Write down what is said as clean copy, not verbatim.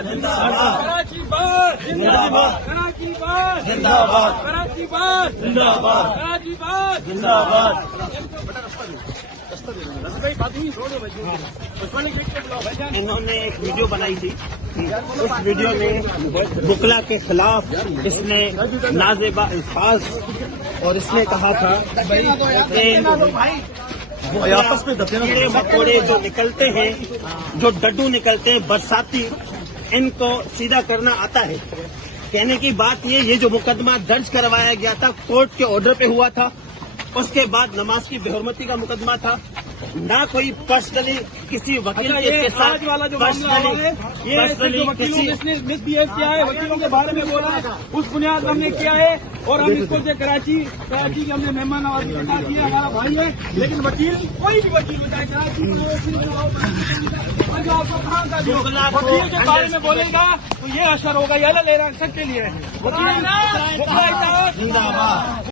कराची बार जिंदाबाद, कराची बार जिंदाबाद, कराची बार जिंदाबाद, कराची बार जिंदाबाद। इन्होंने एक वीडियो बनाई थी, उस वीडियो में बुकला के खिलाफ इसने नाज़ेबा अल्फाज और इसने कहा था कि आपस में कीड़े मकोड़े जो निकलते हैं, जो डड्डू निकलते हैं बरसाती, इनको सीधा करना आता है। कहने की बात ये जो मुकदमा दर्ज करवाया गया था कोर्ट के ऑर्डर पे हुआ था, उसके बाद नमाज की बेहुरमती का मुकदमा था, ना कोई पर्सनली किसी वकील के साथ आज वाला जो मामला हुआ है, ये जो वकीलों ने मिसबिहेव किया है, वकीलों के बारे में बोला है, उस बुनियाद पर हमने किया है। और हम इसको जो कराची की हमने मेहमान नवाजी के साथ किया, हमारा भाई है, लेकिन वकील कोई भी वकील बताए कराची जो आपको कहाँ का जो वकील के बारे में बोलेगा तो ये असर होगा, ये ले रहा है सबके लिए। वकील